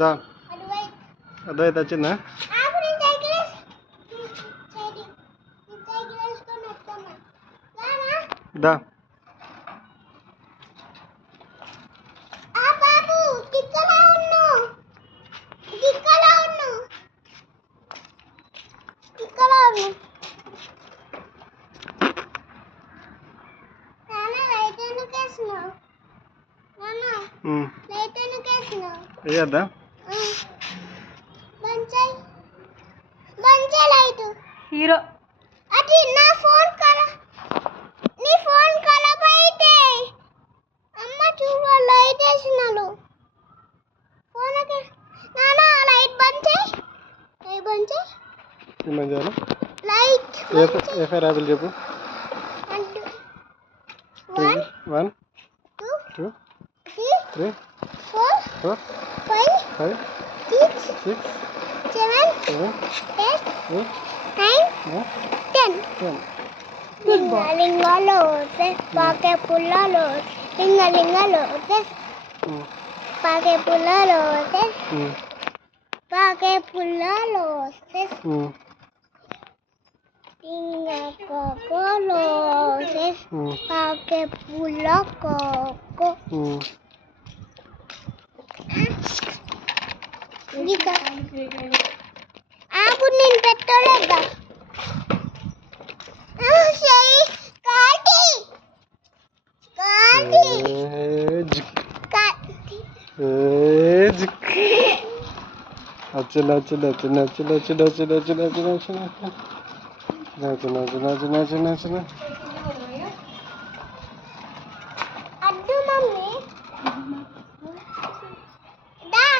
దా అద్వైత్ వచ్చిందా? దా వేయద్దా? హీరో అది నా ఫోన్ కరా నీ ఫోన్ ఖరాబ్ అయితే అమ్మ చూడు లైట్ వేసినాను ఫోన్కి నాన్న లైట్ బంద్ చేయి లైట్ బంద్ చేయి ఏమని చేయాలి? లైట్ ఏ ఫర్ యాపిల్ చెప్పు. 1 2 3 4 5 6 7 8 9 10 గుడ్ బాయ్. లింగాలో పాకే పుల్లలో లింగాలో పాకే పుల్లలో పాకే పుల్లలో కోకోలో పాకే పుల్ల కోకో గీత ఆపు నేను పెట్టలేదా వచ్చిన అడ్డు మమ్మీ